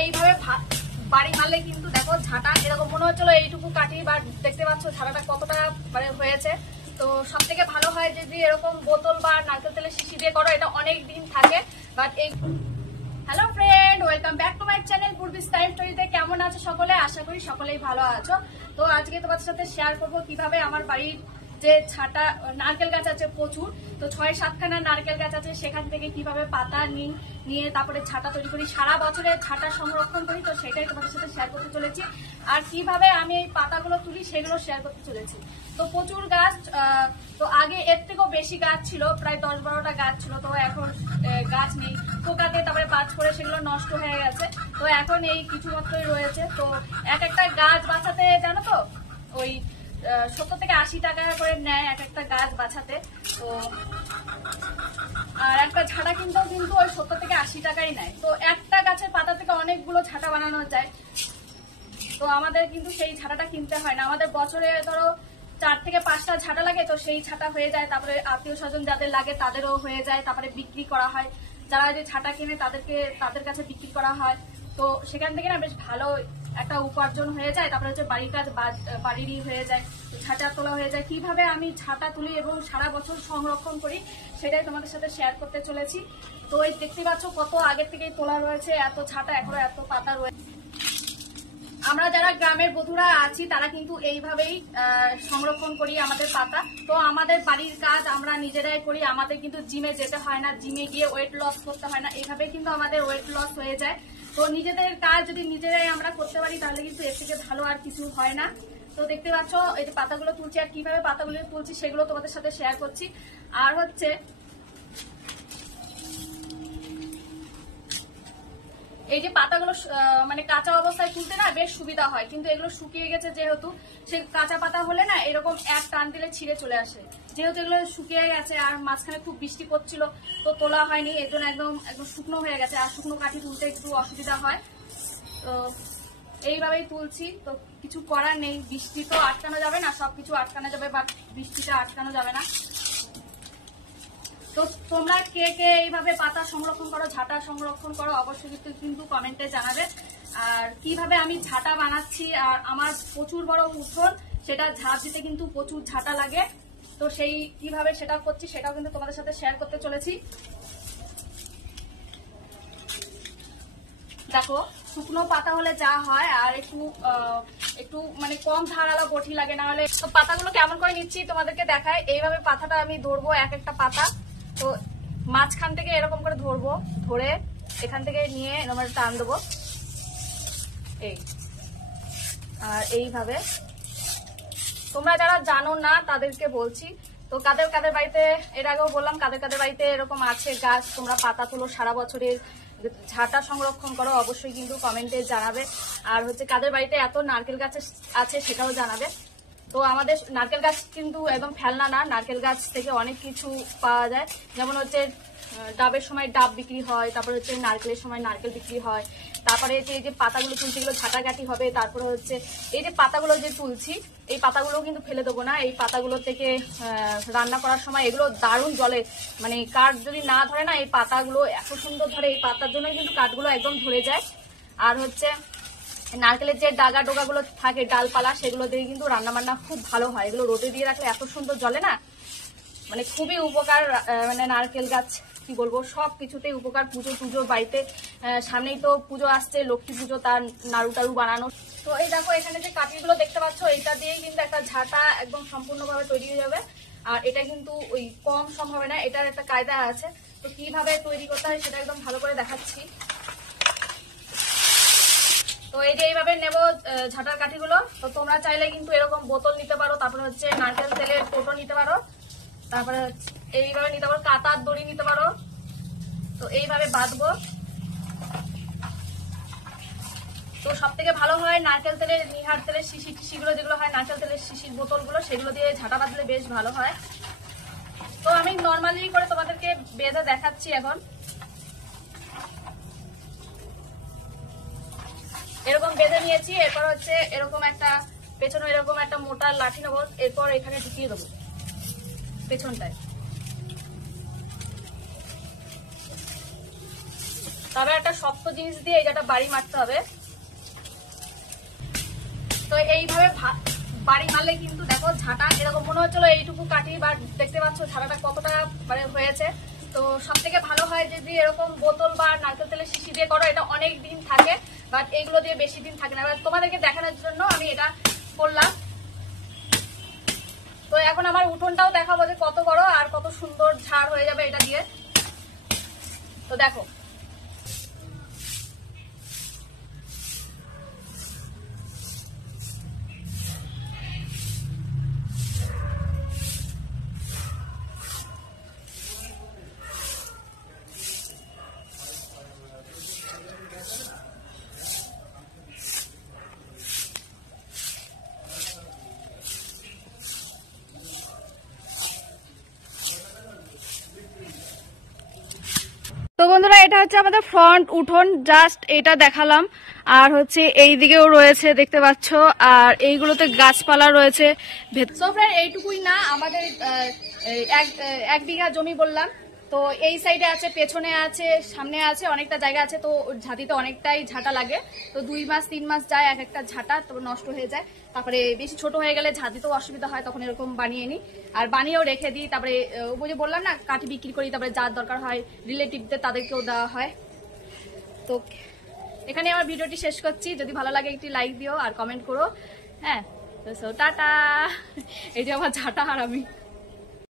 এইভাবে বাড়ি মারলে কিন্তু দেখো ঝাঁটা এরকম মনে হচ্ছিল এইটুকু কাটি, বা দেখতে পাচ্ছ ঝাঁটাটা কতটা মানে হয়েছে। তো সব থেকে ভালো হয় যদি এরকম বোতল বা নারকেল তেলের শিশি দিয়ে করো, এটা অনেক দিন থাকে। বাট এই hello friend, welcome back to my channel পূর্বিস টাইম স্টোরিতে। কেমন আছো সকলে? আশা করি সকলেই ভালো আছো। তো আজকে তোমাদের সাথে শেয়ার করবো কিভাবে আমার বাড়ির যে ছাটা নারকেল গাছ আছে প্রচুর, তো 6-7খানা নারকেল গাছ আছে, সেখান থেকে কিভাবে পাতা নিয়ে তারপরে ছাটা তৈরি করি, সারা বছরে ছাটা সংরক্ষণ করি। তো সেটাই তোমাদের সাথে শেয়ার করতে চলেছি। আর কিভাবে আমি এই পাতাগুলো তুলি সেগুলো শেয়ার করতে চলেছি। তো প্রচুর গাছ, তো আগে এর থেকেও বেশি গাছ ছিল, প্রায় 10-12টা গাছ ছিল। তো এখন গাছ নেই, পোকাতে তারপরে বাজ করে সেগুলো নষ্ট হয়ে গেছে। তো এখন এই কিছু মাত্রই রয়েছে। তো একটা গাছ বাঁচাতে জানো তো ওই 70 থেকে 80 টাকা করে নেয় এক একটা গাছ বাঁচাতে। তো আর একটা ঝাঁটা কিনতেও কিন্তু ওই 70 থেকে 80 টাকাই নেয়। তো একটা গাছের পাতা থেকে অনেকগুলো ঝাঁটা বানানো যায়। তো আমাদের কিন্তু সেই ঝাঁটাটা কিনতে হয় না, আমাদের বছরে ধরো 4 থেকে 5টা ঝাঁটা লাগে, তো সেই ঝাঁটা হয়ে যায়। তারপরে আত্মীয় স্বজন যাদের লাগে তাদেরও হয়ে যায়, তারপরে বিক্রি করা হয়। যারা যে ঝাঁটা কিনে তাদের কাছে বিক্রি করা হয়। তো সেখান থেকে না বেশ ভালো একটা উপার্জন হয়ে যায়। তারপরে হচ্ছে বাড়ির কাজ বাড়িরই হয়ে যায়, ঝাঁটা তোলা হয়ে যায়। কিভাবে আমি ঝাঁটা তুলি এবং সারা বছর সংরক্ষণ করি সেটাই তোমাদের সাথে শেয়ার করতে চলেছি। তো এই দেখতে পাচ্ছ কত আগের থেকেই তোলা রয়েছে, এত ঝাঁটা, এখনো এত পাতা রয়েছে। আমরা যারা গ্রামের বধূরা আছি তারা কিন্তু এইভাবেই সংরক্ষণ করি আমাদের পাতা। তো আমাদের বাড়ির কাজ আমরা নিজেরাই করি, আমাদের কিন্তু জিমে যেতে হয় না, জিমে গিয়ে ওয়েট লস করতে হয় না। এইভাবে কিন্তু আমাদের ওয়েট লস হয়ে যায়। তো নিজেদের কাজ যদি নিজেরাই আমরা করতে পারি তাহলে কিন্তু এর থেকে ভালো আর কিছু হয় না। তো দেখতে পাচ্ছ এই যে পাতাগুলো তুলছি, আর কিভাবে পাতাগুলো তুলছি সেগুলো তোমাদের সাথে শেয়ার করছি। আর হচ্ছে এই যে পাতাগুলো মানে কাঁচা অবস্থায় তুলতে না বেশ সুবিধা হয়, কিন্তু এগুলো শুকিয়ে গেছে যেহেতু, সে কাঁচা পাতা হলে না এরকম এক টান দিলে ছিঁড়ে চলে আসে। যেহেতু এগুলো শুকিয়ে গেছে আর মাঝখানে খুব বৃষ্টি পড়ছিল, তো তোলা হয়নি, এর জন্য একদম শুকনো হয়ে গেছে। আর শুকনো কাঠি তুলতে একটু অসুবিধা হয়। তো এইভাবেই তুলছি। তো কিছু করার নেই, বৃষ্টি তো আটকানো যাবে না, সবকিছু আটকানো যাবে, বাট বৃষ্টিটা আটকানো যাবে না। তো তোমরা কে কে এইভাবে পাতা সংরক্ষণ করো, ঝাঁটা সংরক্ষণ করো, অবশ্যই কিন্তু কমেন্টে জানাবে। আর কিভাবে আমি ঝাঁটা বানাচ্ছি, আর আমার প্রচুর বড় উঠোন, সেটা ঝাঁপ দিতে কিন্তু প্রচুর ঝাঁটা লাগে। তো সেই কিভাবে সেটা করছি সেটাও কিন্তু তোমাদের সাথে শেয়ার করতে চলেছি। দেখো শুকনো পাতা হলে যা হয়, আর একটু মানে কম ধারালো বটি লাগে, না হলে। তো পাতাগুলো কেমন করে নিচ্ছি তোমাদেরকে দেখায়। এইভাবে পাতাটা আমি ধরবো, এক একটা পাতা তো মাঝখান থেকে এরকম করে ধরবো, ধরে এখান থেকে নিয়ে এরকম টান দেবো, এই। আর এইভাবে তোমরা যারা জানো না তাদেরকে বলছি। তো কাদের কাদের বাড়িতে, এর আগেও বললাম, কাদের কাদের বাড়িতে এরকম আছে গাছ, তোমরা পাতা তুলো সারা বছরের ঝাঁটা সংরক্ষণ করো, অবশ্যই কিন্তু কমেন্টে জানাবে। আর হচ্ছে কাদের বাড়িতে এত নারকেল গাছ আছে সেটাও জানাবে। তো আমাদের নারকেল গাছ কিন্তু একদম ফেলনা না, নারকেল গাছ থেকে অনেক কিছু পাওয়া যায়। যেমন হচ্ছে ডাবের সময় ডাব বিক্রি হয়, তারপরে হচ্ছে নারকেলের সময় নারকেল বিক্রি হয়। তারপরে এই যে পাতাগুলো তুলছি এগুলো ঝাঁটাঘাটি হবে। তারপরে হচ্ছে এই যে পাতাগুলো যে তুলছি, এই পাতাগুলো কিন্তু ফেলে দেবো না। এই পাতাগুলো থেকে রান্না করার সময় এগুলো দারুণ জলে, মানে কাঠ যদি না ধরে না, এই পাতাগুলো এত সুন্দর ধরে। এই পাতার জন্য কিন্তু কাঠগুলো একদম ধরে যায়। আর হচ্ছে নারকেলের যে ডাগা ডোগাগুলো থাকে, ডালপালা, সেগুলো দিয়ে কিন্তু রান্না বান্না খুব ভালো হয়। এগুলো রোদে দিয়ে রাখলে এত সুন্দর জলে না, মানে খুবই উপকার। মানে নারকেল গাছ কি বলবো, সব কিছুতেই উপকার। পুজো টুজো বাড়িতে, সামনেই তো পুজো আসছে, লক্ষ্মী পুজো, তার নাড়ু টাড়ু বানানো। তো এই দেখো এখানে যে কাঠিগুলো দেখতে পাচ্ছ, এটা দিয়েই কিন্তু একটা ঝাঁটা একদম সম্পূর্ণভাবে তৈরি হয়ে যাবে। আর এটা কিন্তু ওই কম সম্ভব না, এটার একটা কায়দা আছে। তো কিভাবে তৈরি করতে হয় সেটা একদম ভালো করে দেখাচ্ছি। তো এই যে এইভাবে নেব ঝাঁটার কাঠিগুলো। তো তোমরা চাইলে কিন্তু এরকম বোতল নিতে পারো, তারপরে হচ্ছে নারকেল তেলের কৌটো নিতে পারো, তারপরে এইভাবে নিতে পারো, কাতার দড়ি নিতে পারো। তো এইভাবে বাঁধবো। তো সব থেকে ভালো হয় নারকেল তেলের, নিহার তেলের শিশি টিশিগুলো যেগুলো হয়, নারকেল তেলের শিশির বোতলগুলো, সেগুলো দিয়ে ঝাঁটা বাঁধলে বেশ ভালো হয়। তো আমি নর্মালি করে তোমাদেরকে বেঁধে দেখাচ্ছি এখন। এরকম বেঁধে নিয়েছি। এরপর হচ্ছে এরকম একটা পেছনে এরকম একটা মোটা লাঠি নেবো, এরপর এখানে ঢুকিয়ে দেবো পেছনটায়। তবে একটা শক্ত জিনিস দিয়ে এই জায়গাটা বাড়ি মারতে হবে। তো এইভাবে বাড়ি মারলে কিন্তু দেখো ঝাঁটা এরকম মনে হচ্ছিল এইটুকু কাটি, বা দেখতে পাচ্ছ ঝাঁটাটা কতটা মানে হয়েছে। তো সব থেকে ভালো হয় যদি এরকম বোতল বা নারকেল তেলের শিশি দিয়ে করো, এটা অনেক দিন থাকে, বাট এইগুলো দিয়ে বেশি দিন থাকে না। এবার তোমাদেরকে দেখানোর জন্য আমি এটা করলাম। তো এখন আমার উঠোনটাও দেখাবো যে কত বড় আর কত সুন্দর ঝাড় হয়ে যাবে এটা দিয়ে। তো দেখো তো বন্ধুরা, এটা হচ্ছে আমাদের ফ্রন্ট উঠোন, জাস্ট এটা দেখালাম। আর হচ্ছে এই দিকেও রয়েছে দেখতে পাচ্ছ, আর এইগুলোতে গাছপালা রয়েছে। এইটুকুই না, আমাদের 1 বিঘা জমি বললাম। তো এই সাইডে আছে, পেছনে আছে, সামনে আছে, অনেকটা জায়গা আছে। তো ঝাঁটিতে অনেকটাই ঝাঁটা লাগে। তো 2 মাস 3 মাস যায় এক একটা ঝাঁটা, তো নষ্ট হয়ে যায়। তারপরে বেশি ছোট হয়ে গেলে ঝাঁটিতেও অসুবিধা হয়, তখন এরকম বানিয়ে নিই আর বানিয়েও রেখে দিই। তারপরে ওই যে বললাম না, কাঠি বিক্রি করি, তারপরে যার দরকার হয় রিলেটিভদের তাদেরকেও দেওয়া হয়। তো এখানে আমার ভিডিওটি শেষ করছি। যদি ভালো লাগে একটি লাইক দিও আর কমেন্ট করো। হ্যাঁ, তো টাটা। এই যে আমার ঝাঁটা আর আমি।